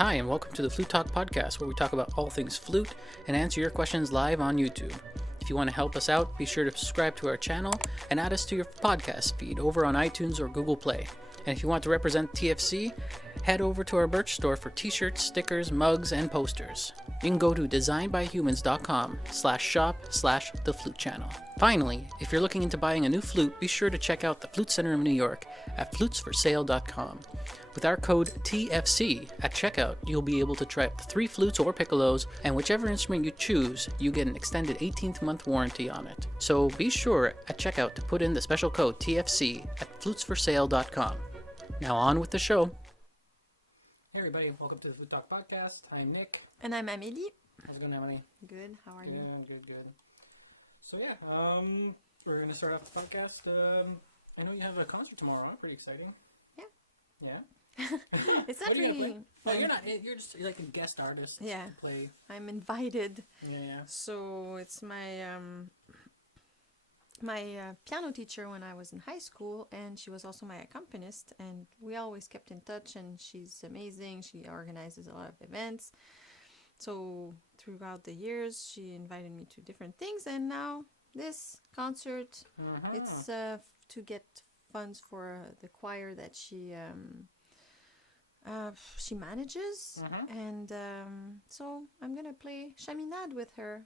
Hi, and welcome to the Flute Talk podcast, where we talk about all things flute and answer your questions live on YouTube. If you want to help us out, be sure to subscribe to our channel and add us to your podcast feed over on iTunes or Google Play. And if you want to represent TFC, head over to our merch store for t-shirts, stickers, mugs, and posters. You can go to designbyhumans.com/shop/theflutechannel. Finally, if you're looking into buying a new flute, be sure to check out the Flute Center of New York at flutesforsale.com. With our code TFC at checkout, you'll be able to try up to 3 flutes or piccolos, and whichever instrument you choose, you get an extended 18th month warranty on it. So be sure at checkout to put in the special code TFC at flutesforsale.com. Now on with the show. Hey everybody, welcome to the Flute Talk podcast. I'm Nick. And I'm Amélie. How's it going, Emily? Good, how are you? Good. So yeah, we're going to start off the podcast. I know you have a concert tomorrow, pretty exciting. Yeah? It's not really... No, you're just like a guest artist. Yeah. To play. I'm invited. Yeah. So it's my piano teacher when I was in high school, and she was also my accompanist, and we always kept in touch, and she's amazing. She organizes a lot of events. So throughout the years, she invited me to different things, and now this concert, it's to get funds for the choir that she manages, and so I'm gonna play Chaminade with her,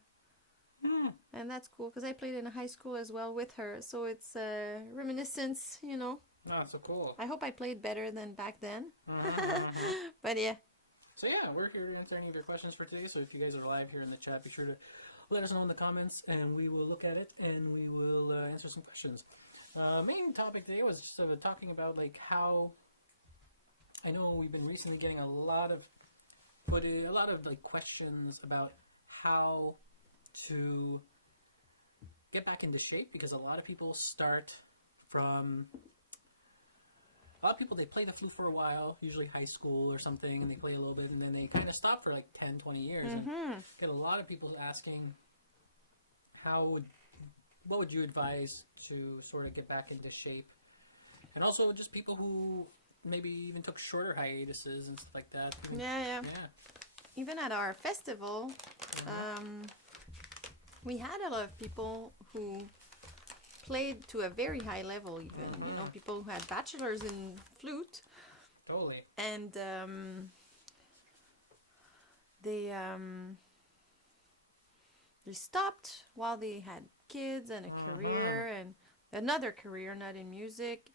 and that's cool because I played in high school as well with her, so it's a reminiscence, you know. Oh, so cool. I hope I played better than back then. But yeah. So yeah, we're here answering your questions for today, so if you guys are live here in the chat, be sure to let us know in the comments, and we will look at it, and we will answer some questions. Main topic today was just talking about like how I know we've been recently getting a lot of like questions about how to get back into shape, because a lot of people they play the flute for a while, usually high school or something, and they play a little bit and then they kind of stop for like 10, 20 years and get a lot of people asking what would you advise to sort of get back into shape? And also just people who maybe even took shorter hiatuses and stuff like that. Yeah. Even at our festival, we had a lot of people who played to a very high level even. You know, people who had bachelors in flute. Totally. And they stopped while they had kids and a career and another career, not in music,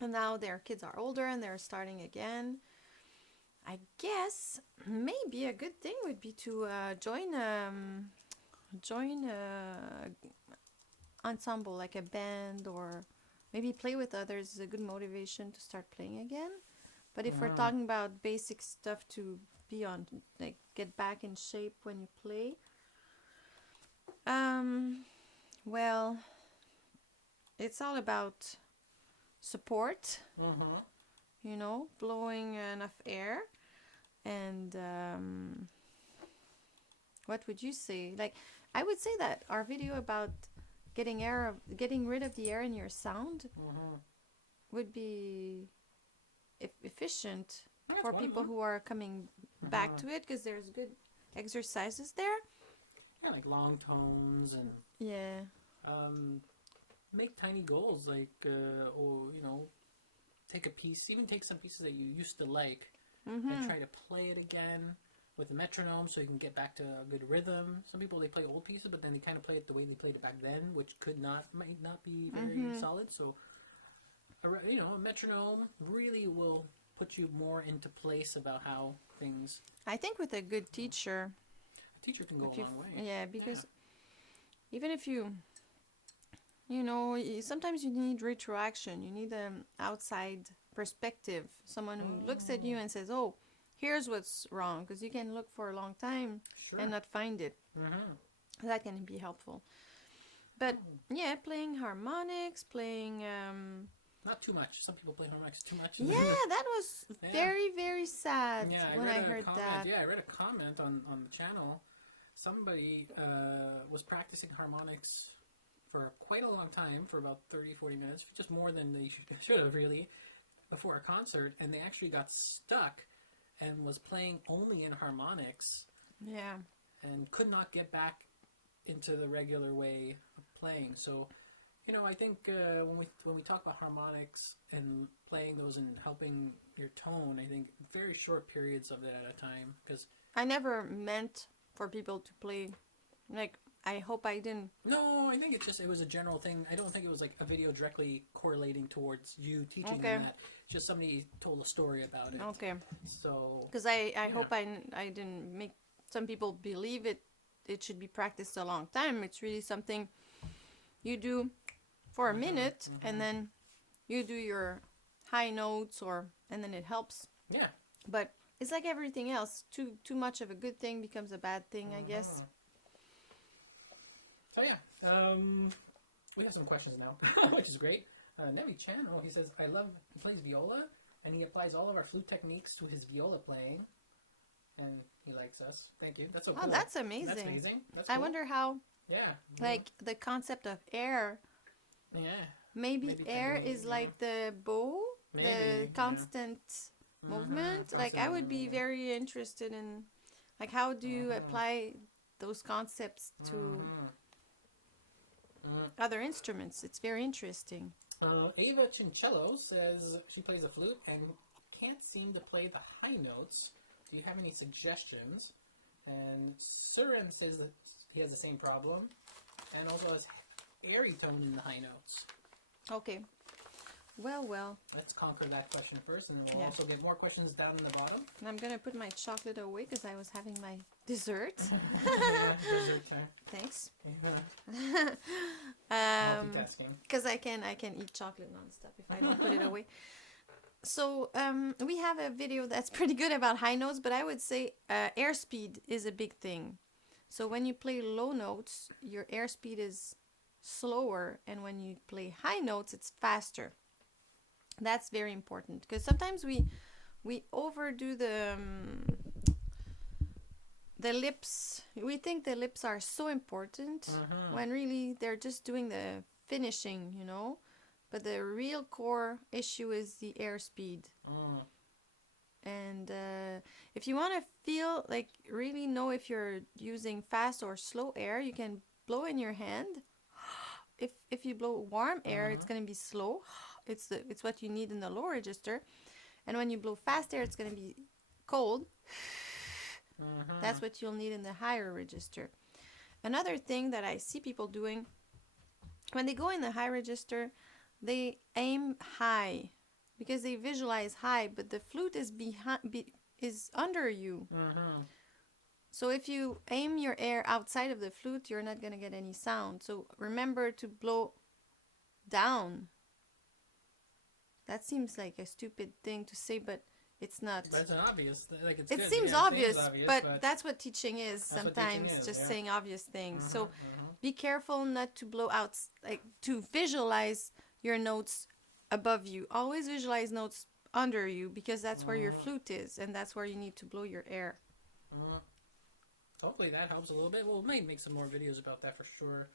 and now their kids are older and they're starting again. I guess maybe a good thing would be to join ensemble, like a band, or maybe play with others is a good motivation to start playing again. But if we're talking about basic stuff to be on, like get back in shape when you play, well, it's all about support, you know, blowing enough air, and what would you say? Like, I would say that our video about getting rid of the air in your sound would be efficient for people who are coming back to it, because there's good exercises there. Yeah, like long tones and make tiny goals, like or you know, take some pieces that you used to like and try to play it again with a metronome so you can get back to a good rhythm. Some people, they play old pieces, but then they kind of play it the way they played it back then, which might not be very solid. So you know, a metronome really will put you more into place about how things. I think with a good teacher. Teacher can go a long way. Yeah, because even if you know, sometimes you need retroaction. You need an outside perspective. Someone who looks at you and says, oh, here's what's wrong. Because you can look for a long time and not find it. That can be helpful. But yeah, playing harmonics, playing... not too much. Some people play harmonics too much. Yeah, that was very, very sad when I heard that. Yeah, I read a comment on the channel. Somebody was practicing harmonics for quite a long time, for about 30-40 minutes, just more than they should have really, before a concert, and they actually got stuck and was playing only in harmonics Yeah. and could not get back into the regular way of playing. So, I think when we talk about harmonics and playing those and helping your tone, I think very short periods of that at a time. Because I never meant for people to play. Like, I hope I didn't. no, I think it was a general thing. I don't think it was like a video directly correlating towards you teaching Okay. them that. Just somebody told a story about it. Okay. So Because I hope I didn't make some people believe it should be practiced a long time. It's really something you do for a minute, and then you do your high notes, and then it helps. yeah. But it's like everything else. Too much of a good thing becomes a bad thing, I guess. So yeah, we have some questions now, which is great. Nevi Chan, he says, he plays viola, and he applies all of our flute techniques to his viola playing, and he likes us. Thank you. That's so cool. Oh, that's amazing. That's amazing. That's I cool. wonder how, Yeah. like, the concept of air. Yeah. Maybe air technique, is like the bow, the Maybe, constant movement. Like, I would be very interested in, like, how do you apply those concepts to other instruments? It's very interesting. Ava Chincello says she plays the flute and can't seem to play the high notes. Do you have any suggestions? And Suren says that he has the same problem and also has airy tone in the high notes. Okay. Well. Let's conquer that question first, and then we'll also get more questions down in the bottom. And I'm gonna put my chocolate away because I was having my dessert. Dessert time. Thanks. Multitasking. Because I can eat chocolate nonstop if I don't put it away. So we have a video that's pretty good about high notes, but I would say airspeed is a big thing. So when you play low notes, your airspeed is slower, and when you play high notes, it's faster. That's very important because sometimes we overdo the lips. We think the lips are so important when really they're just doing the finishing, But the real core issue is the airspeed. And if you want to feel, like, really know if you're using fast or slow air, you can blow in your hand. If you blow warm air, it's going to be slow. It's what you need in the low register. And when you blow fast air, it's going to be cold. That's what you'll need in the higher register. Another thing that I see people doing, when they go in the high register, they aim high because they visualize high, but the flute is is under you. So if you aim your air outside of the flute, you're not going to get any sound. So remember to blow down. That seems like a stupid thing to say, but it's not. But it's an obvious, like it's it good. seems Yeah, obvious, it seems obvious, but that's what teaching is sometimes, teaching is, just yeah. saying obvious things. So be careful not to blow out, like to visualize your notes above you. Always visualize notes under you because that's where your flute is, and that's where you need to blow your air. Hopefully that helps a little bit. Well, we might make some more videos about that for sure.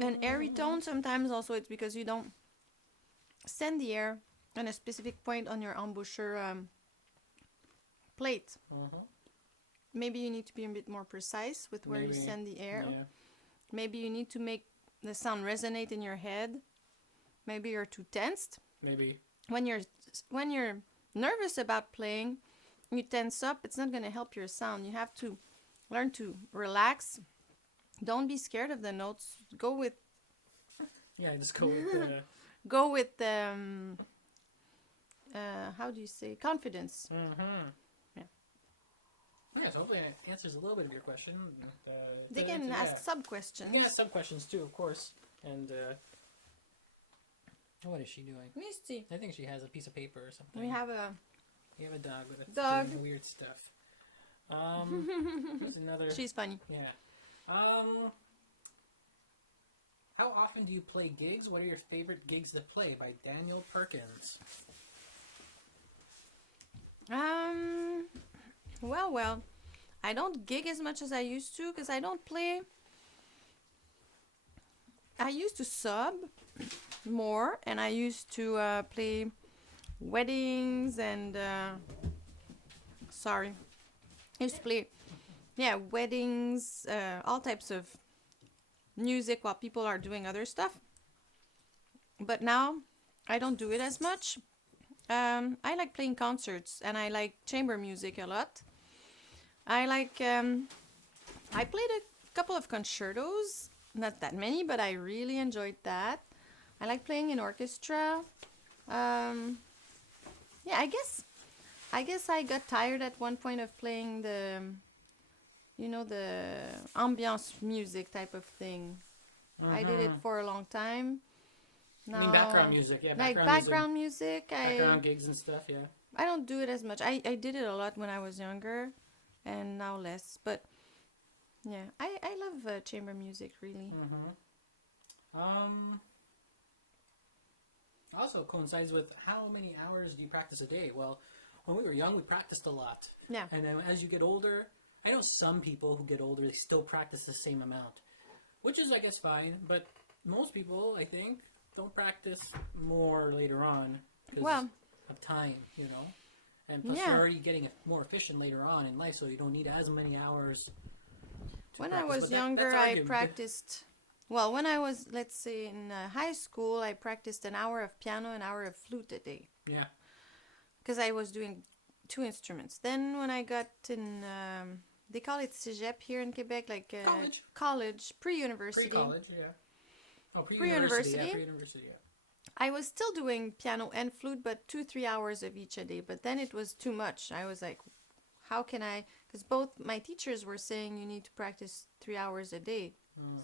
And airy tone, sometimes also it's because you don't send the air on a specific point on your embouchure plate. Maybe you need to be a bit more precise with where you send the air. Yeah. Maybe you need to make the sound resonate in your head. Maybe you're too tensed. Maybe. When you're nervous about playing, you tense up. It's not going to help your sound. You have to learn to relax. Don't be scared of the notes. Go with. Yeah, just go with. Go with how do you say, confidence. Yeah. Yeah, so hopefully it answers a little bit of your question. They can ask sub-questions. You can ask sub-questions too, of course. And what is she doing? Misty. I think she has a piece of paper or something. We have a dog with a dog. Doing weird stuff. Here's another. She's funny. Yeah. How often do you play gigs? What are your favorite gigs to play? By Daniel Perkins. Well, I don't gig as much as I used to because I don't play. I used to sub more, and I used to play weddings and Sorry. I used to play, yeah, weddings, all types of music while people are doing other stuff. But now I don't do it as much. I like playing concerts and I like chamber music a lot. I like, I played a couple of concertos, not that many, but I really enjoyed that. I like playing in orchestra. Yeah, I guess I got tired at one point of playing the, you know, the ambiance music type of thing. I did it for a long time. I mean, background music, yeah. Like background music, background gigs and stuff, yeah. I don't do it as much. I did it a lot when I was younger, and now less. But yeah, I love chamber music really. Also coincides with how many hours do you practice a day? Well, when we were young, we practiced a lot. Yeah. And then as you get older, I know some people who get older, they still practice the same amount, which is, I guess, fine. But most people, I think, don't practice more later on because of time, you know. And plus, you're already getting more efficient later on in life, so you don't need as many hours. When I was younger, I practiced. Well, when I was, let's say, in high school, I practiced an hour of piano, an hour of flute a day. Yeah. Because I was doing 2 instruments. Then when I got in, they call it cégep here in Quebec, like college, pre-university. Pre-college, yeah. Oh, pre-university. Yeah, pre-university, yeah. I was still doing piano and flute, but 2-3 hours of each a day. But then it was too much. I was like, how can I? Because both my teachers were saying you need to practice 3 hours a day.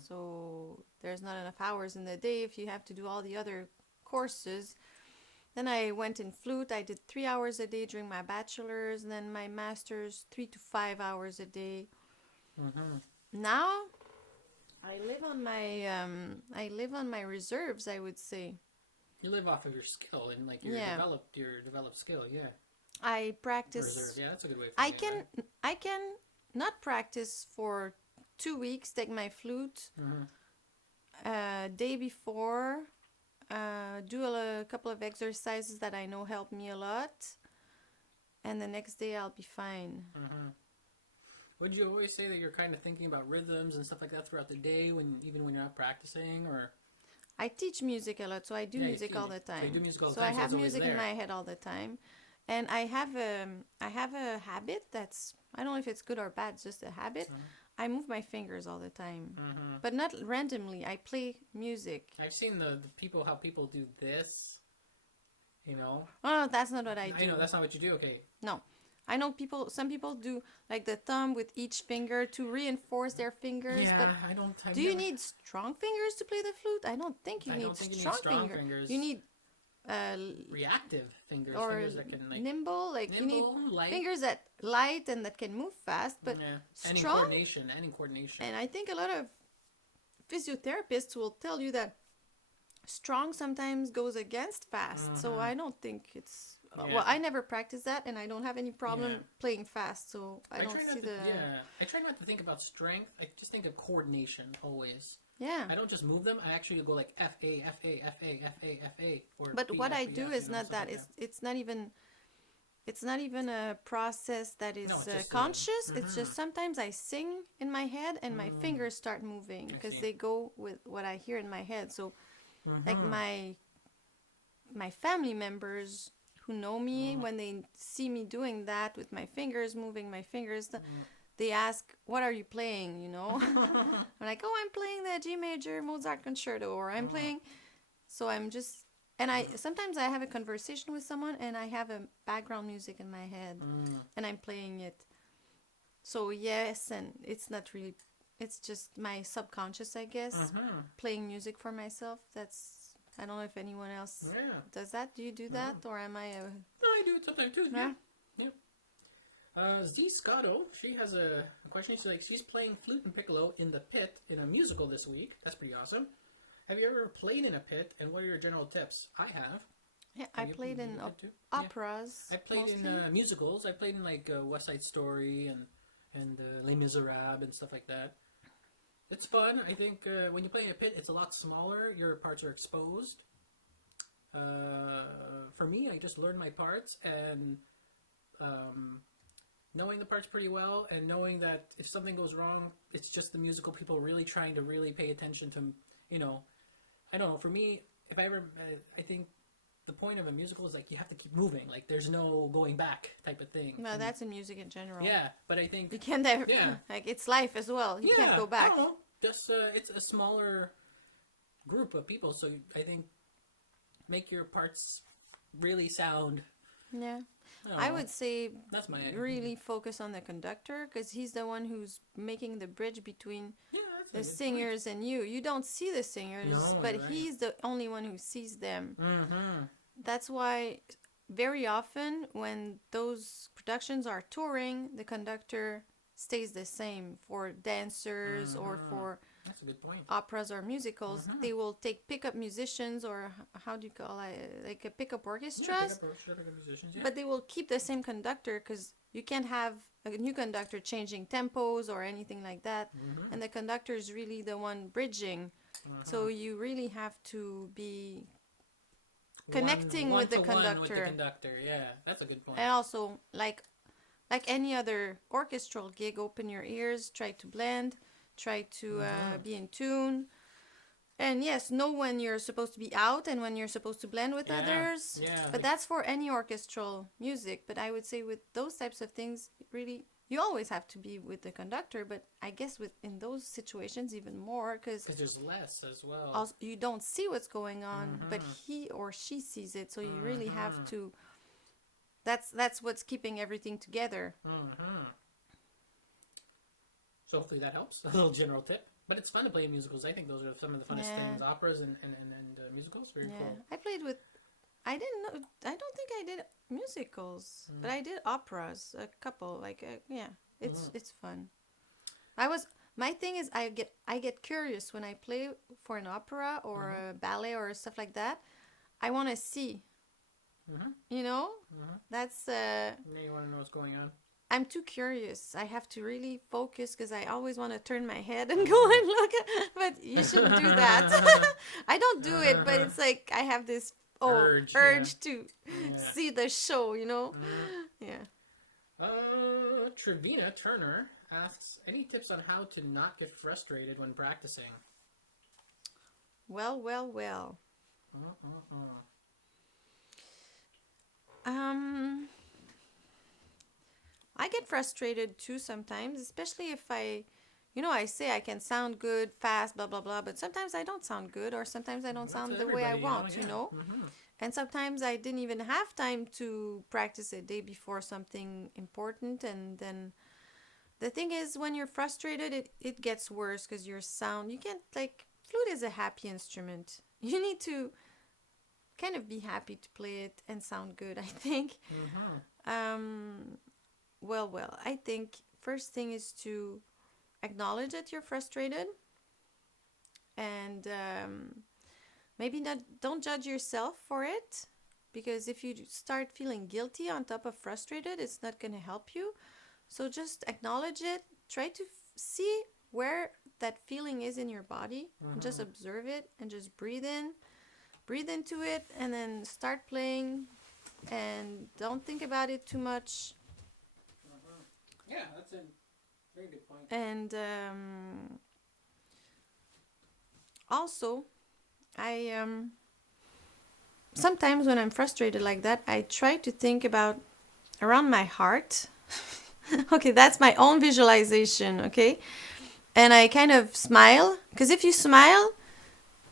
So there's not enough hours in the day if you have to do all the other courses. Then I went in flute. I did 3 hours a day during my bachelor's, and then my master's 3 to 5 hours a day. Now I live on my reserves, I would say. You live off of your skill and like your developed skill, yeah. I practice. Reserve, yeah, that's a good way. I can not practice for 2 weeks. Take my flute. Day before, do a couple of exercises that I know help me a lot, and the next day I'll be fine. Would you always say that you're kind of thinking about rhythms and stuff like that throughout the day, even when you're not practicing, or? I teach music a lot, so I do music all the time. So you do music all the so time. I have music in my head all the time, and I have a habit that's, I don't know if it's good or bad, it's just a habit. I move my fingers all the time, but not randomly. I play music. I've seen the people, how people do this, you know. Oh, that's not what I do. I know that's not what you do. Okay. No, I know some people do like the thumb with each finger to reinforce their fingers. Yeah, but I don't. Do you need strong fingers to play the flute? I don't think you need strong fingers. You need reactive fingers, or fingers that can like nimble, like you need light. Fingers that light and that can move fast, but strong. And coordination. And I think a lot of physiotherapists will tell you that strong sometimes goes against fast. So I don't think it's well, I never practice that, and I don't have any problem playing fast. So I don't see the. I try not to think about strength. I just think of coordination always. Yeah. I don't just move them. I actually go like F A F A F A F A F A. But what I do is not that. It's not even. It's not even a process that is conscious. It's just sometimes I sing in my head and my fingers start moving because they go with what I hear in my head. So, like my family members who know me, when they see me doing that with my fingers, moving my fingers, they ask, "What are you playing?" You know, I'm like, "Oh, I'm playing the G major Mozart concerto," or I'm playing. So I'm just. And sometimes I have a conversation with someone and I have a background music in my head and I'm playing it. So yes, and it's not really, it's just my subconscious, I guess, playing music for myself. I don't know if anyone else does that. Do you do that or am I No, I do it sometimes too. Yeah. Z Scotto, she has a question. She's playing flute and piccolo in the pit in a musical this week. That's pretty awesome. Have you ever played in a pit, and what are your general tips? I have. Yeah, I played in operas. I played in musicals. I played in like West Side Story and Les Miserables and stuff like that. It's fun. I think when you play in a pit, it's a lot smaller. Your parts are exposed. For me, I just learned my parts, and knowing the parts pretty well and knowing that if something goes wrong, it's just the musical people really trying to really pay attention to, you know, I don't know. For me, if I ever, I think the point of a musical is like you have to keep moving. Like there's no going back type of thing. Well, that's in music in general. Yeah, but I think You can't ever, yeah, like, it's life as well. You can't go back. I don't know. Just it's a smaller group of people, so I think make your parts really sound. Yeah. I I would say that's my really focus on the conductor because he's the one who's making the bridge between that's the a good singers and you. You don't see the singers, No, but you're right. he's the only one who sees them. point. Mm-hmm. That's why very often when those productions are touring, the conductor stays the same for dancers or for That's a good point. operas or musicals. They will take pickup musicians or how do you call it, like a pickup orchestras, Pick up musicians, yeah. but they will keep the same conductor because you can't have a new conductor changing tempos or anything like that. And the conductor is really the one bridging. So you really have to be connecting with the conductor. With the conductor, yeah, that's a good point. And also, like any other orchestral gig, open your ears, try to blend, try to be in tune. And yes, know when you're supposed to be out and when you're supposed to blend with others. Yeah. But that's for any orchestral music. But I would say with those types of things, really, you always have to be with the conductor. But I guess in those situations, even more, because there's less as well. also, you don't see what's going on, but he or she sees it. So you really have to. That's what's keeping everything together. So hopefully that helps. A little general tip. But it's fun to play in musicals. I think those are some of the funnest things. Operas and musicals. Very cool. I played with. I didn't know. I don't think I did musicals, but I did operas. A couple. It's fun. My thing is I get curious when I play for an opera or a ballet or stuff like that. I want to see. You know, that's. Yeah, you want to know what's going on. I'm too curious. I have to really focus because I always want to turn my head and go and look. But you shouldn't do that. I don't do it, but it's like I have this urge to see the show, you know? Yeah. Trevina Turner asks, any tips on how to not get frustrated when practicing? Well. I get frustrated too sometimes, especially if I say I can sound good, fast, blah, blah, blah, but sometimes I don't sound good or sometimes I don't sound the way I want, you know? And sometimes I didn't even have time to practice a day before something important. And then the thing is, when you're frustrated, it gets worse because your sound, you can't, flute is a happy instrument. You need to kind of be happy to play it and sound good, I think. Well, I think first thing is to acknowledge that you're frustrated and maybe don't judge yourself for it, because if you start feeling guilty on top of frustrated, it's not going to help you. So just acknowledge it, try to see where that feeling is in your body, and just observe it and just breathe into it, and then start playing and don't think about it too much. Yeah, that's a very good point. And also, I sometimes when I'm frustrated like that, I try to think about around my heart. Okay, that's my own visualization, okay? And I kind of smile, because if you smile,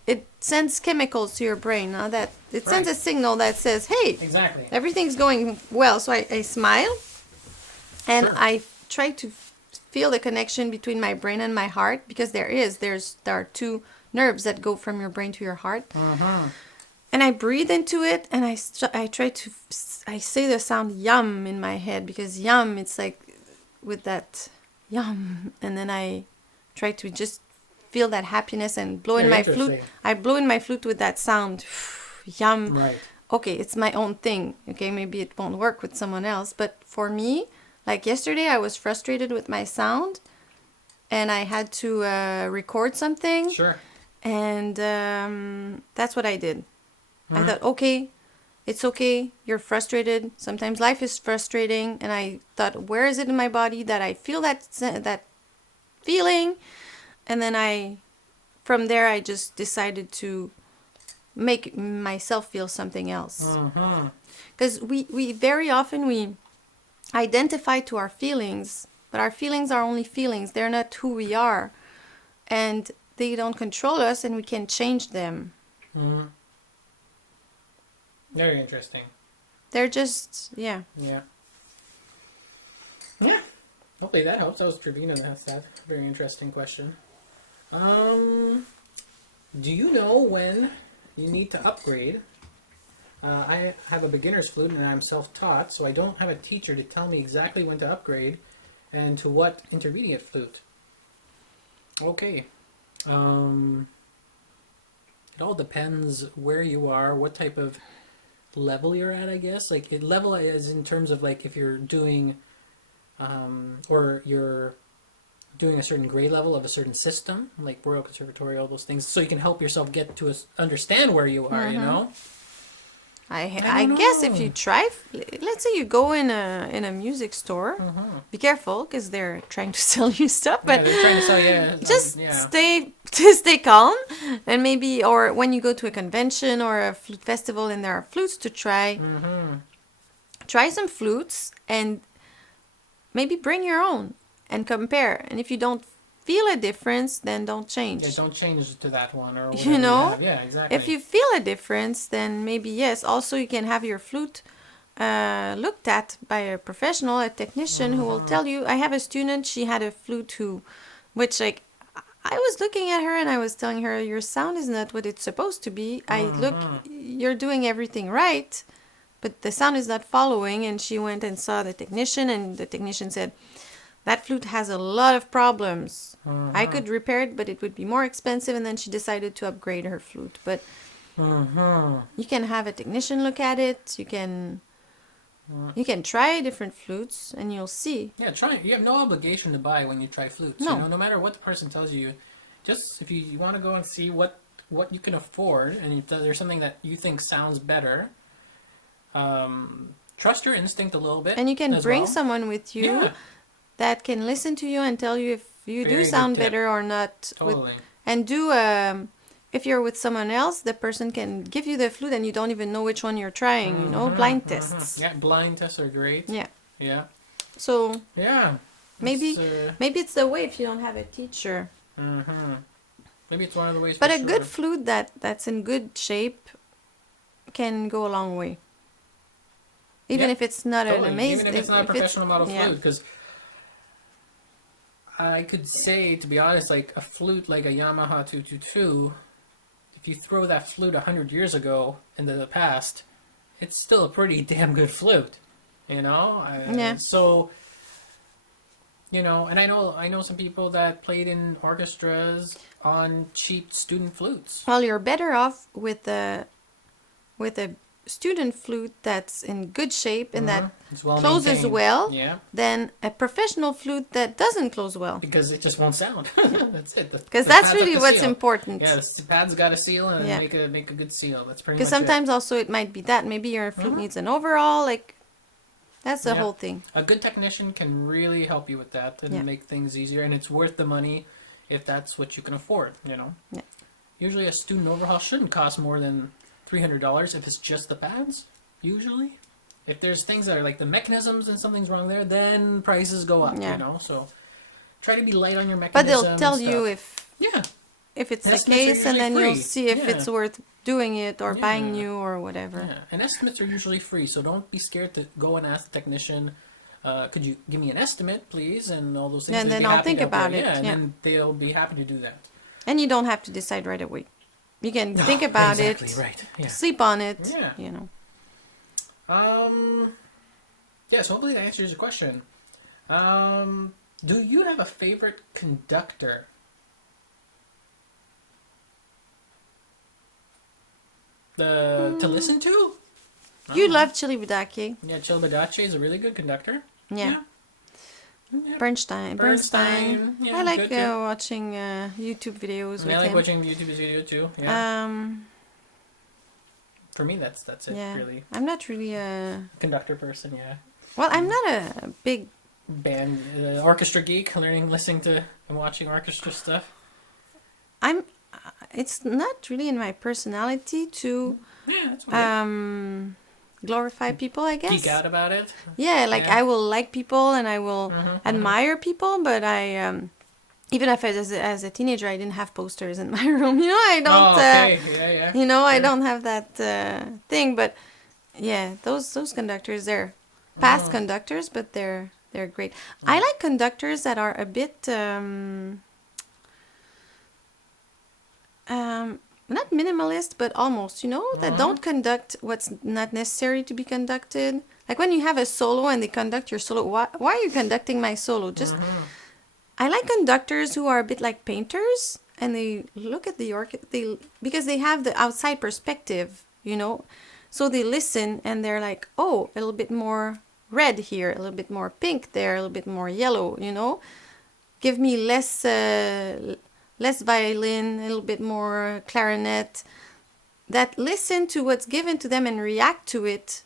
it sends chemicals to your brain. That it sends a signal that says, hey, exactly, everything's going well. So I smile. And I try to feel the connection between my brain and my heart, because there are two nerves that go from your brain to your heart. And I breathe into it, and I say the sound yum in my head, because yum, it's like with that yum, and then I try to just feel that happiness and blow in my flute. I blow in my flute with that sound, yum. Right. Okay, it's my own thing. Okay, maybe it won't work with someone else, but for me, like yesterday, I was frustrated with my sound, and I had to record something. Sure. And that's what I did. I thought, okay, It's okay. You're frustrated. Sometimes life is frustrating. And I thought, where is it in my body that I feel that feeling? And then from there, I just decided to make myself feel something else. Because we very often we identify to our feelings, but our feelings are only feelings. They're not who we are. And they don't control us, and we can change them. Very interesting. They're just, yeah. Yeah. Yeah. Hopefully that helps. That was Trevina. That's that. Very interesting question. Do you know when you need to upgrade? I have a beginner's flute and I'm self-taught, so I don't have a teacher to tell me exactly when to upgrade and to what intermediate flute. Okay. It all depends where you are, what type of level you're at, I guess. Like, level is in terms of, like, if you're doing, or you're doing a certain grade level of a certain system, like Royal Conservatory, all those things, so you can help yourself get to understand where you are, you know? I guess if you try, let's say you go in a music store, be careful because they're trying to sell you stuff. But they're trying to sell you. Just stay calm, and maybe, or when you go to a convention or a flute festival and there are flutes to try, try some flutes and maybe bring your own and compare. And if you don't feel a difference, then don't change. Yeah, don't change to that one or whatever you have. Yeah, exactly. If you feel a difference, then maybe yes. Also, you can have your flute looked at by a professional, a technician, who will tell you. I have a student. She had a flute which like I was looking at her and I was telling her, your sound is not what it's supposed to be. You're doing everything right, but the sound is not following. And she went and saw the technician, and the technician said, that flute has a lot of problems. I could repair it, but it would be more expensive. And then she decided to upgrade her flute. But you can have a technician look at it. You can try different flutes, and you'll see. Yeah, try. You have no obligation to buy when you try flutes. No. You know, no matter what the person tells you, just if you want to go and see what you can afford, and if there's something that you think sounds better, trust your instinct a little bit. And you can bring someone with you that can listen to you and tell you if you do sound better or not. Totally. If you're with someone else, the person can give you the flute and you don't even know which one you're trying, blind tests. Yeah, blind tests are great. Yeah. Yeah. So, yeah. Maybe it's the way if you don't have a teacher. Maybe it's one of the ways. But a good flute that's in good shape can go a long way. Even if it's not an amazing... Even if it's not a professional model flute, because I could say, to be honest, like a flute like a Yamaha 222, if you throw that flute 100 years ago into the past, it's still a pretty damn good flute, you know? So, you know, and I know some people that played in orchestras on cheap student flutes. Well, you're better off with a student flute that's in good shape and that closes well than a professional flute that doesn't close well. Because it just won't sound. That's it. Because that's really what's important. Yeah, the pad's got a seal and make a good seal. That's pretty much it. Because sometimes also it might be that. Maybe your flute needs an overhaul. Like, that's the whole thing. A good technician can really help you with that and make things easier. And it's worth the money if that's what you can afford, you know? Yeah. Usually a student overhaul shouldn't cost more than $300 if it's just the pads, usually. If there's things that are like the mechanisms and something's wrong there, then prices go up, you know? So try to be light on your mechanisms. But they'll tell you if it's the case, and then you'll see if it's worth doing it or buying new or whatever. Yeah. And estimates are usually free, so don't be scared to go and ask the technician, could you give me an estimate, please? And all those things. And then I'll think about it. And then they'll be happy to do that. And you don't have to decide right away. You can think about it, sleep on it, you know. So hopefully that answers your question. Do you have a favorite conductor? To listen to? You love Chili Budache. Yeah, Chili Budache is a really good conductor. Yeah. Bernstein. Yeah, I like watching YouTube videos with him. I like watching YouTube videos too. Yeah. For me, that's it. Yeah. Really, I'm not really a conductor person. Yeah. well. I'm not a big. Band orchestra geek, listening to and watching orchestra stuff. I'm. It's not really in my personality to Yeah, that's okay. glorify people, I guess. Geek out about it. Yeah, like Yeah. I will like people and I will admire people, but I even if as a teenager I didn't have posters in my room. You know, I don't. Oh, okay. Yeah. You know, I Sure. don't have that thing. But yeah, those conductors, they're past conductors, but they're great. I like conductors that are a bit not minimalist, but almost, you know, that don't conduct what's not necessary to be conducted. Like when you have a solo and they conduct your solo, why are you conducting my solo? Just I like conductors who are a bit like painters, and they look at the because they have the outside perspective, you know. So they listen and they're like, oh, a little bit more red here, a little bit more pink there, a little bit more yellow, you know. Give me less violin, a little bit more clarinet. That listen to what's given to them and react to it.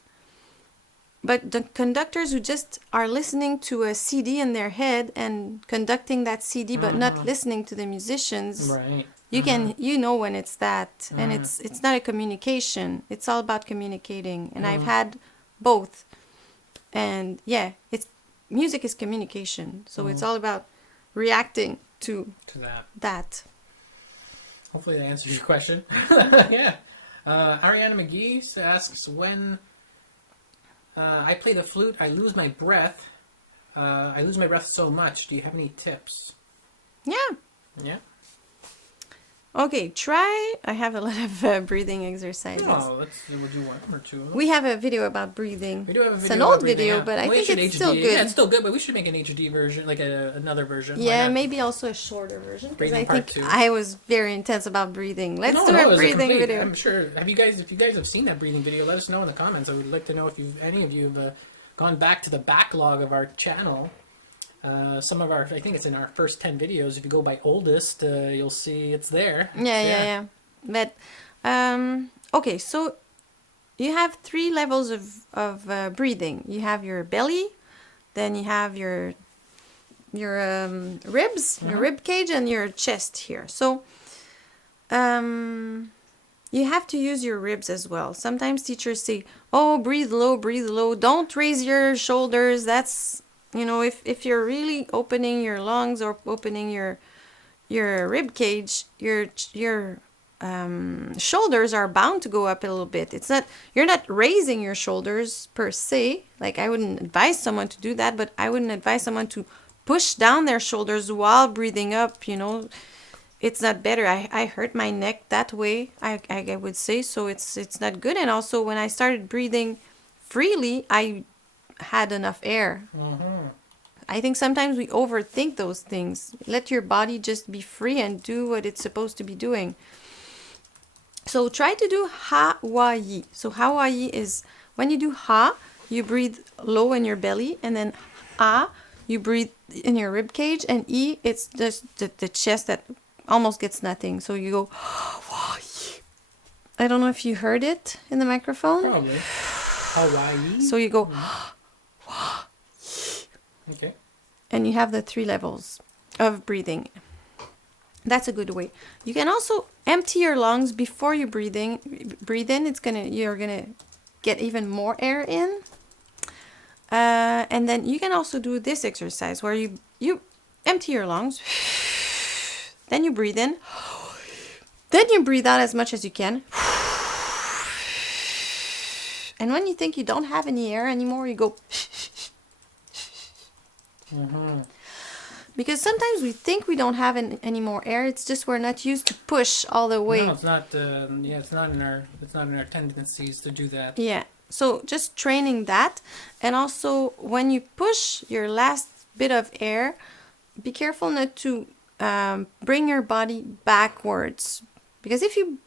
But the conductors who just are listening to a CD in their head and conducting that CD, but not listening to the musicians, Right. you can, you know, when it's that, and it's not a communication. It's all about communicating, and I've had both, and yeah, it's music is communication, so it's all about reacting to that. Hopefully that answers your question. Yeah. Ariana McGee asks, when I play the flute, I lose my breath. I lose my breath so much. Do you have any tips? Yeah. Yeah. Okay, try. I have a lot of breathing exercises. Oh, let's do one or two of them. We have a video about breathing. We do have a video. It's an about old breathing, video, yeah. but I We think should it's HD. still good. Yeah, it's still good, but we should make an HD version, like another version. Why Yeah, not? maybe also a shorter version. Because Breathing I part think 2. I was very intense about breathing. Let's do it a was breathing complete, video. I'm sure. If you guys have seen that breathing video, let us know in the comments. I would like to know if any of you have gone back to the backlog of our channel. Some of our, I think it's in our first 10 videos. If you go by oldest, you'll see it's there. Yeah. But okay, so you have 3 levels of breathing. You have your belly, then you have your ribs, your rib cage, and your chest here. So you have to use your ribs as well. Sometimes teachers say, oh, breathe low, don't raise your shoulders. That's, you know, if you're really opening your lungs or opening your rib cage, your shoulders are bound to go up a little bit. It's not, you're not raising your shoulders per se. Like, I wouldn't advise someone to do that, but I wouldn't advise someone to push down their shoulders while breathing up, you know. It's not better. I hurt my neck that way, I would say, so it's not good. And also, when I started breathing freely, I had enough air. I think sometimes we overthink those things. Let your body just be free and do what it's supposed to be doing. So try to do Hawaii. So Hawaii is, when you do Ha, you breathe low in your belly, and then Ah, you breathe in your rib cage, and E, it's just the chest that almost gets nothing. So you go Hawaii. I don't know if you heard it in the microphone. Probably. Hawaii. So you go Okay. and you have the 3 levels of breathing. That's a good way. You can also empty your lungs before you breathe in. You're gonna get even more air in. And then you can also do this exercise where you empty your lungs, then you breathe in, then you breathe out as much as you can. And when you think you don't have any air anymore, you go. Because sometimes we think we don't have any more air. It's just we're not used to push all the way. No, it's not. It's not in our tendencies to do that. Yeah. So just training that, and also when you push your last bit of air, be careful not to bring your body backwards, because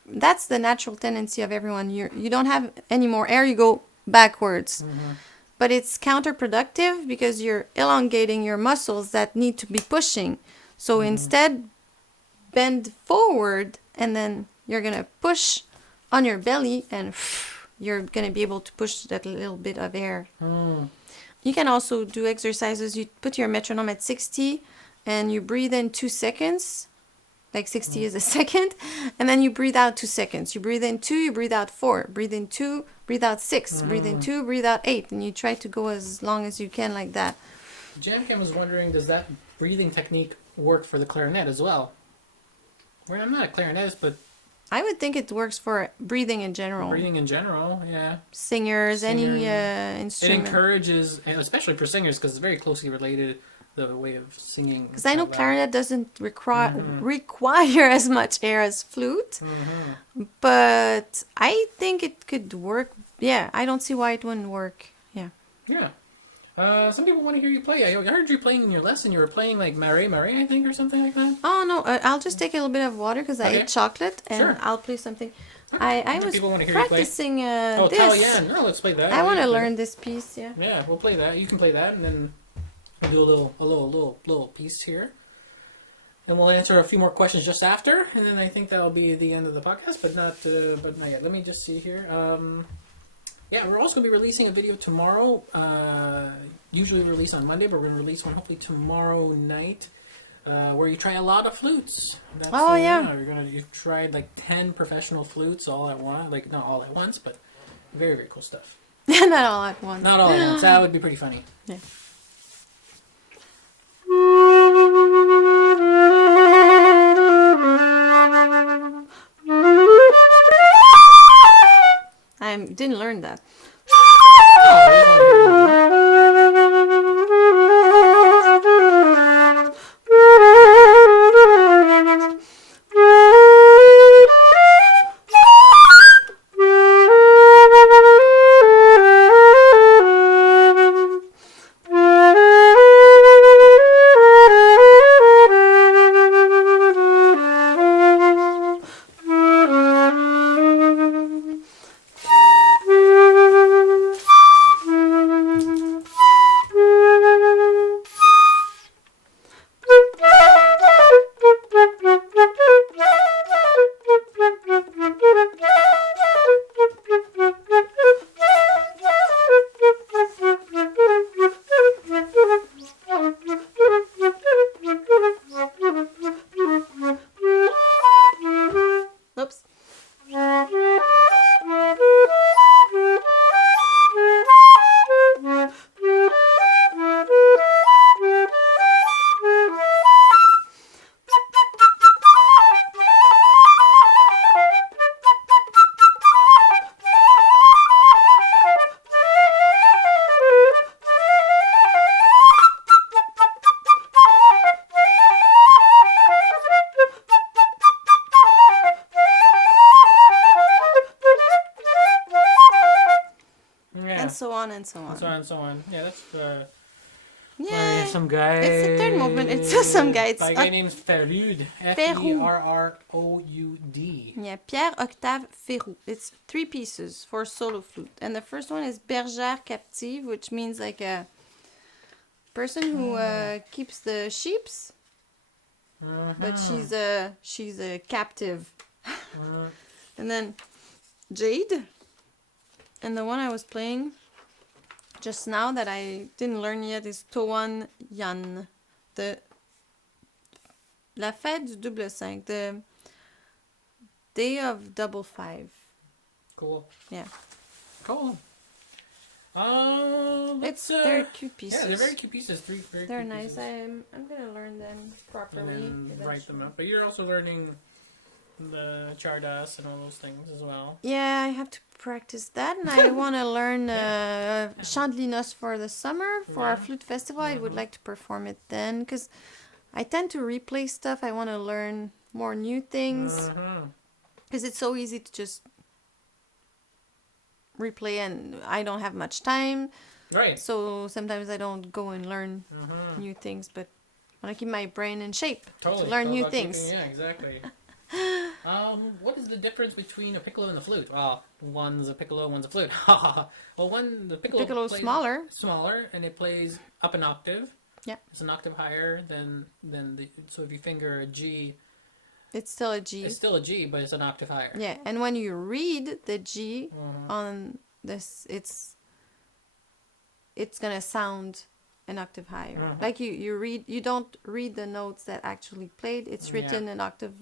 that's the natural tendency of everyone. You don't have any more air, you go backwards. But it's counterproductive because you're elongating your muscles that need to be pushing. So instead, bend forward, and then you're gonna push on your belly and you're going to be able to push that little bit of air. Mm. You can also do exercises. You put your metronome at 60 and you breathe in 2 seconds. Like 60 is a second. And then you breathe out 2 seconds. You breathe in 2, you breathe out 4. Breathe in 2, breathe out 6. Breathe in 2, breathe out 8. And you try to go as long as you can like that. Jamcam was wondering, does that breathing technique work for the clarinet as well? Well, I'm not a clarinetist, but... I would think it works for breathing in general. Breathing in general, yeah. Singers, any instrument. It encourages, and especially for singers, because it's very closely related, the way of singing. Because I know clarinet doesn't require as much air as flute, but I think it could work. Yeah, I don't see why it wouldn't work. Yeah. Yeah. Some people want to hear you play. I heard you playing in your lesson. You were playing like Marais, I think, or something like that. Oh no, I'll just take a little bit of water because I ate chocolate, and I'll play something. I was practicing this. Italian. No, let's play that. I want to learn this piece. Yeah. Yeah, we'll play that. You can play that, and then we'll do a little piece here, and we'll answer a few more questions just after, and then I think that'll be the end of the podcast, but not yet. Let me just see here. Yeah, we're also going to be releasing a video tomorrow. Usually we release on Monday, but we're going to release one hopefully tomorrow night, where you try a lot of flutes. You've tried like 10 professional flutes all at once. Like, not all at once, but very, very cool stuff. Not all at once. Not all at once. That would be pretty funny. Yeah. I didn't learn that. And so on. Yeah, that's some guy. It's the third movement. It's just some guy. It's a guy named Ferroud. Ferroud. Yeah, Pierre Octave Ferroud. It's 3 pieces for solo flute, and the first one is bergère captive, which means like a person who keeps the sheeps, but she's a captive. And then Jade, and the one I was playing just now that I didn't learn yet is Toan Yan, La Fête du Double 5, the Day of Double 5. Cool. Yeah. Cool. They're cute pieces. Yeah, they're very cute pieces. They're nice. I'm gonna learn them properly. And write them up. But you're also learning the Chardas and all those things as well. Yeah, I have to practice that, and I want to learn Chant de Noces for the summer for our Flute Festival. I would like to perform it then, because I tend to replay stuff. I want to learn more new things, because it's so easy to just replay, and I don't have much time. Right. So sometimes I don't go and learn new things, but I want to keep my brain in shape to learn new things. Yeah, exactly. What is the difference between a piccolo and a flute? Well, one's a piccolo, one's a flute. Well, the piccolo is smaller, and it plays up an octave. Yeah, it's an octave higher than the. So if you finger a G, it's still a G. It's still a G, but it's an octave higher. Yeah, and when you read the G on this, it's gonna sound an octave higher. Like you don't read the notes that actually played. It's written an octave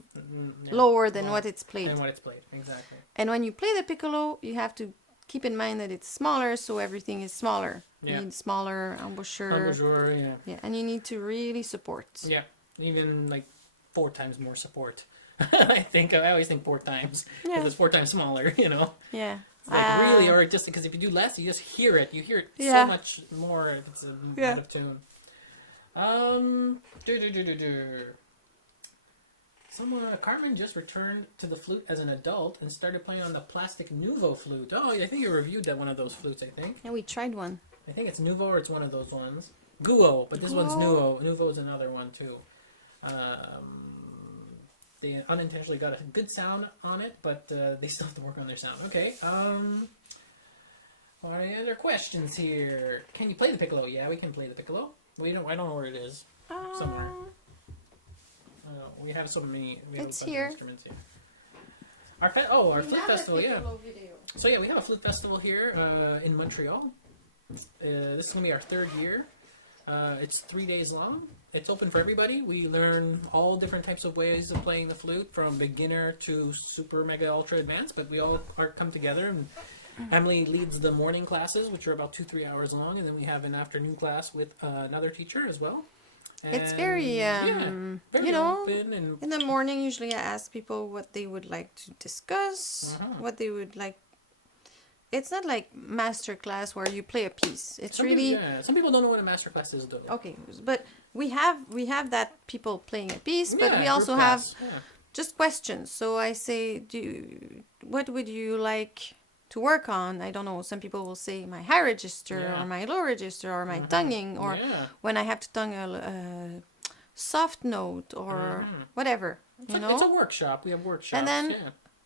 lower than what it's played. And what it's played, exactly. And when you play the piccolo, you have to keep in mind that it's smaller, so everything is smaller. Yeah. You need smaller embouchure. Yeah. Yeah, and you need to really support. Yeah, even like 4 times more support. I always think 4 times. Because it's 4 times smaller, you know? Yeah. Like really, or just because if you do less, you just hear it. You hear it so much more if it's out of tune. Carmen just returned to the flute as an adult and started playing on the plastic Nouveau flute. Oh, I think you reviewed that one of those flutes, I think. Yeah, we tried one. I think it's Nouveau or it's one of those ones. Guo, but this one's Nouveau. Nouveau is another one, too. They unintentionally got a good sound on it, but they still have to work on their sound. Okay. What are any other questions here? Can you play the piccolo? Yeah, we can play the piccolo. I don't know where it is. Somewhere. We have so many. It's here. Instruments here. Our flute festival. Yeah. Video. So yeah, we have a flute festival here in Montreal. This is gonna be our 3rd year. It's 3 days long. It's open for everybody. We learn all different types of ways of playing the flute, from beginner to super mega ultra advanced. But we all come together, and Emily leads the morning classes, which are about 2-3 hours long, and then we have an afternoon class with another teacher as well. And it's very, very open. And in the morning, usually I ask people what they would like to discuss, what they would like. It's not like master class where you play a piece. It's some people don't know what a master class is, though. Okay, but we have that people playing a piece, but we also have just questions. So I say, what would you like to work on? I don't know. Some people will say my high register or my low register or my tonguing, or when I have to tongue a soft note or whatever. It's a workshop. We have workshops. And then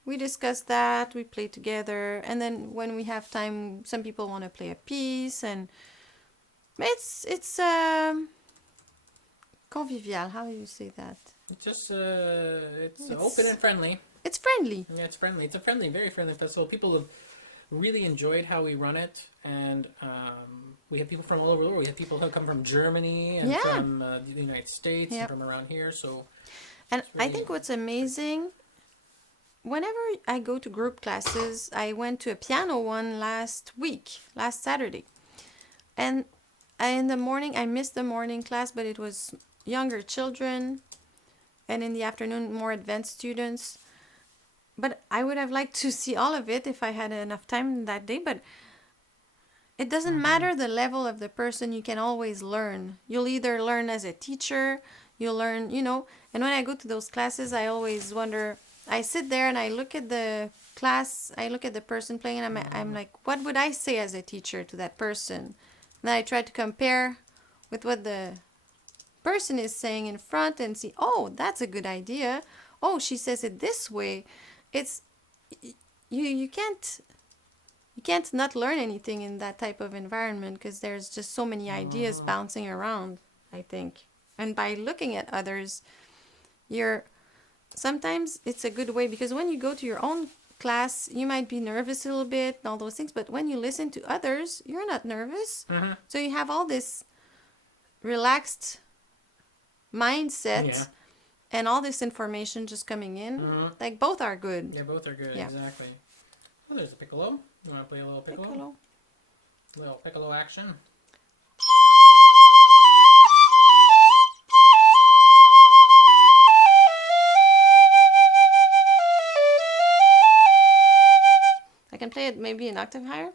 we discuss that. We play together, and then when we have time, some people want to play a piece, and it's convivial. How do you say that? It's just it's open and friendly. It's friendly. Yeah, it's friendly. It's a very friendly festival. People have really enjoyed how we run it, and we have people from all over the world. We have people who come from Germany and from the United States and from around here. So, and really, I think what's amazing, whenever I go to group classes, I went to a piano one last Saturday, and in the morning I missed the morning class, but it was younger children, and in the afternoon more advanced students. But I would have liked to see all of it if I had enough time that day. But it doesn't matter the level of the person. You can always learn. You'll either learn as a teacher, you'll learn, And when I go to those classes, I always wonder. I sit there and I look at the class. I look at the person playing, and I'm like, what would I say as a teacher to that person? And then I try to compare with what the person is saying in front and see, oh, that's a good idea. Oh, she says it this way. It's you can't not learn anything in that type of environment, because there's just so many ideas bouncing around, I think. And by looking at others, sometimes it's a good way, because when you go to your own class, you might be nervous a little bit and all those things, but when you listen to others, you're not nervous. So you have all this relaxed mindset and all this information just coming in. Like, both are good. Yeah, both are good, exactly. Oh, there's a piccolo. You want to play a little piccolo? Little piccolo action. I can play it maybe an octave higher.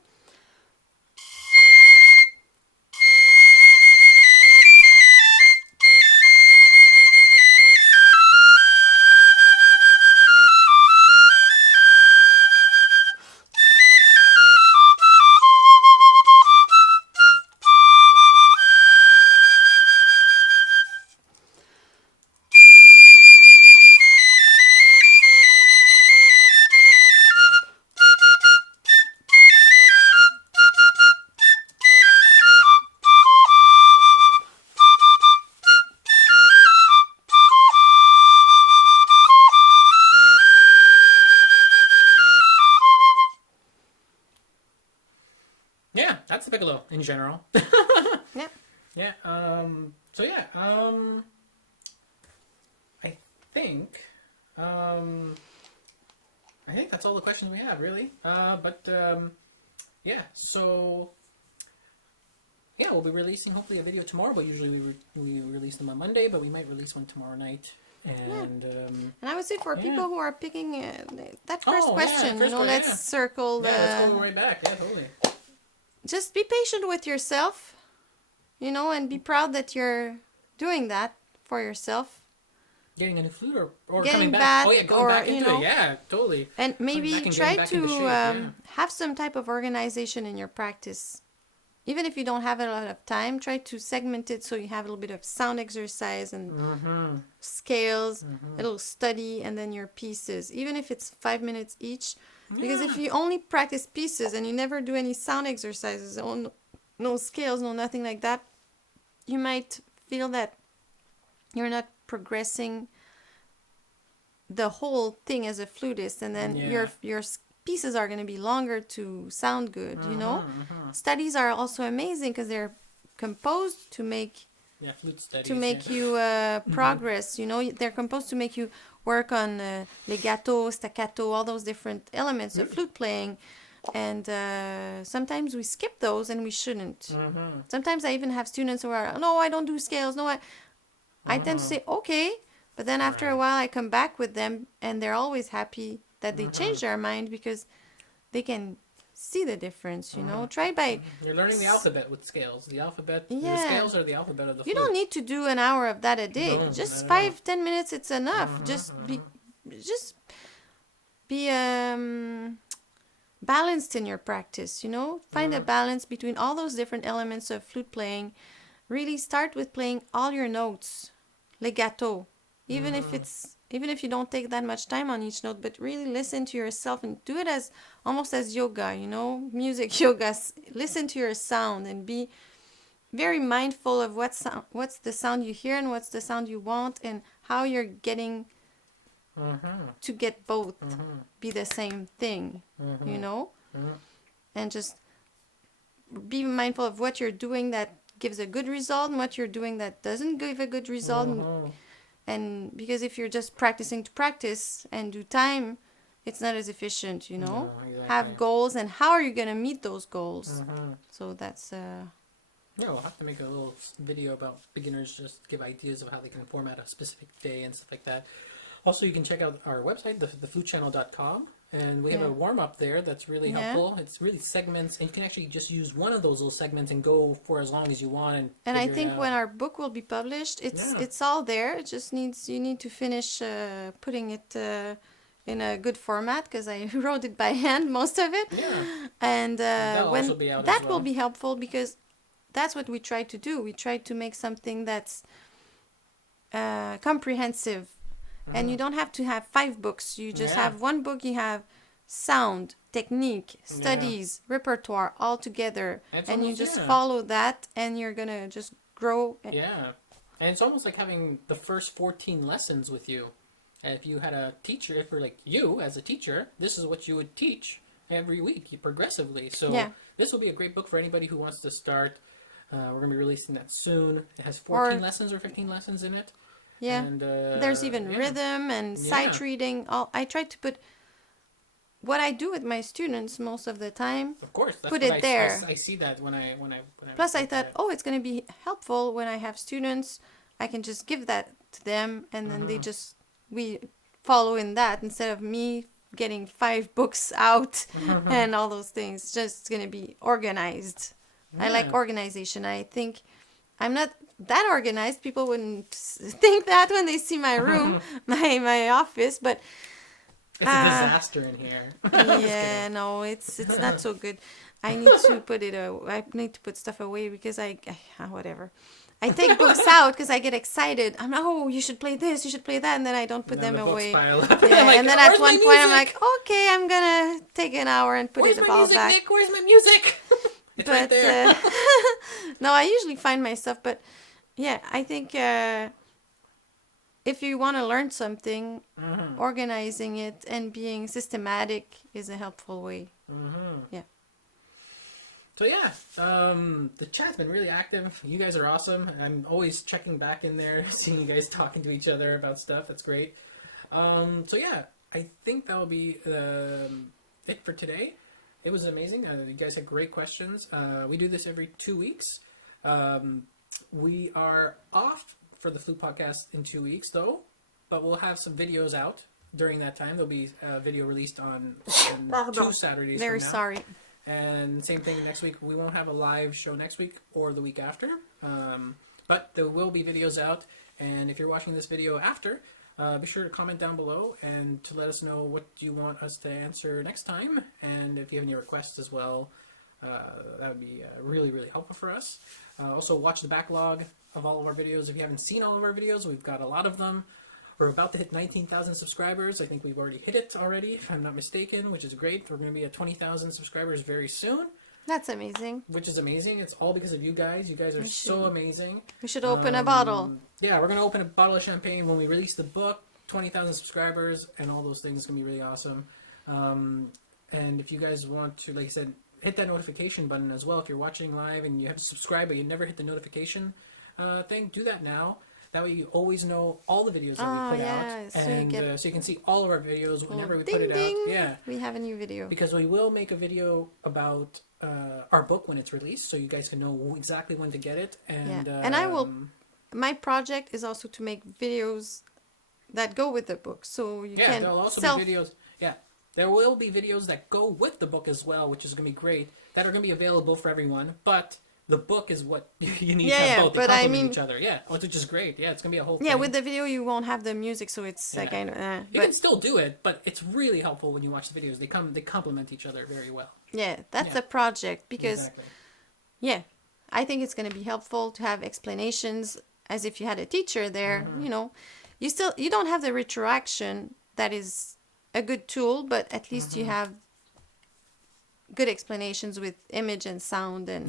that's the piccolo in general. Yeah. Yeah. So yeah. I think. I think that's all the questions we have, really. Yeah. So. Yeah, we'll be releasing hopefully a video tomorrow, but usually we release them on Monday, but we might release one tomorrow night. And And I would say for yeah. people who are picking that first Oh, question, first let's yeah. circle the. Yeah, let's go right back. Yeah, totally. Just be patient with yourself, and be proud that you're doing that for yourself. Getting a new flute or Getting coming back. Oh yeah, going or, back into it. Yeah, totally. And maybe and try back to into shape, yeah. have some type of organization in your practice. Even if you don't have a lot of time, try to segment it so you have a little bit of sound exercise and scales, a little study, and then your pieces. Even if it's 5 minutes each. Because if you only practice pieces and you never do any sound exercises, no scales, no nothing like that, you might feel that you're not progressing the whole thing as a flutist, and then your pieces are going to be longer to sound good, Studies are also amazing because they're composed to make flute studies, to make you progress, they're composed to make you work on legato, staccato, all those different elements of flute playing, and sometimes we skip those and we shouldn't. Sometimes I even have students who are, no, I don't do scales, I tend to say okay, but then after a while I come back with them and they're always happy that they change their mind because they can see the difference, Try by... You're learning the alphabet with scales. The scales are the alphabet of the flute. You don't need to do an hour of that a day. Just 5-10 minutes, it's enough. Just be balanced in your practice, Find a balance between all those different elements of flute playing. Really start with playing all your notes, legato, even if you don't take that much time on each note, but really listen to yourself and do it as almost as yoga, music yoga. Listen to your sound and be very mindful of what's the sound you hear and what's the sound you want and how you're getting to get both be the same thing, and just be mindful of what you're doing that gives a good result and what you're doing that doesn't give a good result. And because if you're just practicing to practice and do time, it's not as efficient, No, exactly. Have goals, and how are you going to meet those goals? So that's... Yeah, we'll have to make a little video about beginners, just give ideas of how they can format a specific day and stuff like that. Also, you can check out our website, theflutechannel.com, and we have a warm-up there that's really helpful. It's really segments, and you can actually just use one of those little segments and go for as long as you want. And I think when our book will be published, it's all there. It just you need to finish putting it in a good format, because I wrote it by hand, most of it. Yeah. And also be out that as well. will be helpful, because that's what we try to do. We try to make something that's comprehensive. And you don't have to have 5 books. You just have one book. You have sound, technique, studies, repertoire all together. And you just follow that, and you're going to just grow. Yeah. And it's almost like having the first 14 lessons with you. And if you had a teacher, if you're like you as a teacher, this is what you would teach every week progressively. So this will be a great book for anybody who wants to start. We're going to be releasing that soon. It has 14 lessons or 15 lessons in it. Yeah, and, there's even rhythm and sight reading. I try to put what I do with my students most of the time. Of course, that's put it there. I see that when I. Plus, I thought, it's going to be helpful when I have students. I can just give that to them, and then we follow in that instead of me getting 5 books out and all those things. Just going to be organized. Yeah. I like organization. I think I'm not that organized. People wouldn't think that when they see my room, my office, but it's a disaster in here. Yeah, no, it's not so good. I need to put it. I need to put stuff away because I whatever. I take books out because I get excited. I'm like, you should play this, you should play that, and then I don't put them away. Pile up. Yeah, like, and then at one point I'm like, okay, I'm gonna take an hour and put it all back. Nick? Where's my music? It's right there. No, I usually find my stuff, but yeah, I think if you want to learn something, organizing it and being systematic is a helpful way. Yeah. So yeah, the chat's been really active. You guys are awesome. I'm always checking back in there, seeing you guys talking to each other about stuff. That's great. So yeah, I think that will be it for today. It was amazing. You guys had great questions. We do this every 2 weeks. We are off for the Flute Podcast in 2 weeks, though, but we'll have some videos out during that time. There'll be a video released on 2 Saturdays Very from now. sorry. And same thing next week. We won't have a live show next week or the week after. But there will be videos out. And if you're watching this video after, be sure to comment down below and to let us know what you want us to answer next time. And if you have any requests as well, that would be really, really helpful for us. Also, watch the backlog of all of our videos. If you haven't seen all of our videos, we've got a lot of them. We're about to hit 19,000 subscribers. I think we've already hit it already, if I'm not mistaken, which is great. We're going to be at 20,000 subscribers very soon. That's amazing. Which is amazing. It's all because of you guys. You guys are so amazing. We should open a bottle. Yeah, we're going to open a bottle of champagne when we release the book. 20,000 subscribers and all those things. It's going to be really awesome. And if you guys want to, like I said, hit that notification button as well. If you're watching live and you have to subscribe but you never hit the notification thing, do that now. That way you always know all the videos that we put out. So And so you can see all of our videos whenever we put it ding. out. Yeah. We have a new video. Because we will make a video about our book when it's released, so you guys can know exactly when to get it. And, and I will... My project is also to make videos that go with the book. So you can there'll also be videos... Yeah, there will be videos that go with the book as well, which is going to be great, that are going to be available for everyone. But... the book is what you need to have both. They complement each other. Yeah, which is great. Yeah, it's going to be a whole thing. Yeah, with the video you won't have the music, so it's kind of... you can still do it, but it's really helpful when you watch the videos. They complement each other very well. Yeah, that's the project, because... Yeah, I think it's going to be helpful to have explanations as if you had a teacher there, you know. You don't have the retroaction that is a good tool, but at least you have good explanations with image and sound, and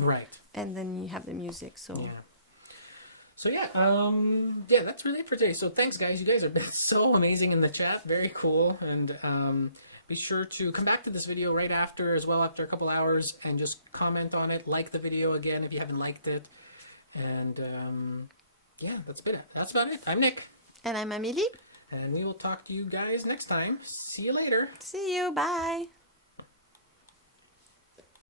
and then you have the music. So that's really it for today. So thanks, guys. You guys have been so amazing in the chat. Very cool. And be sure to come back to this video right after, as well, after a couple hours, and just comment on it. Like the video again if you haven't liked it. And that's about it. I'm Nick. And I'm Amélie. And we will talk to you guys next time. See you later. See you. Bye.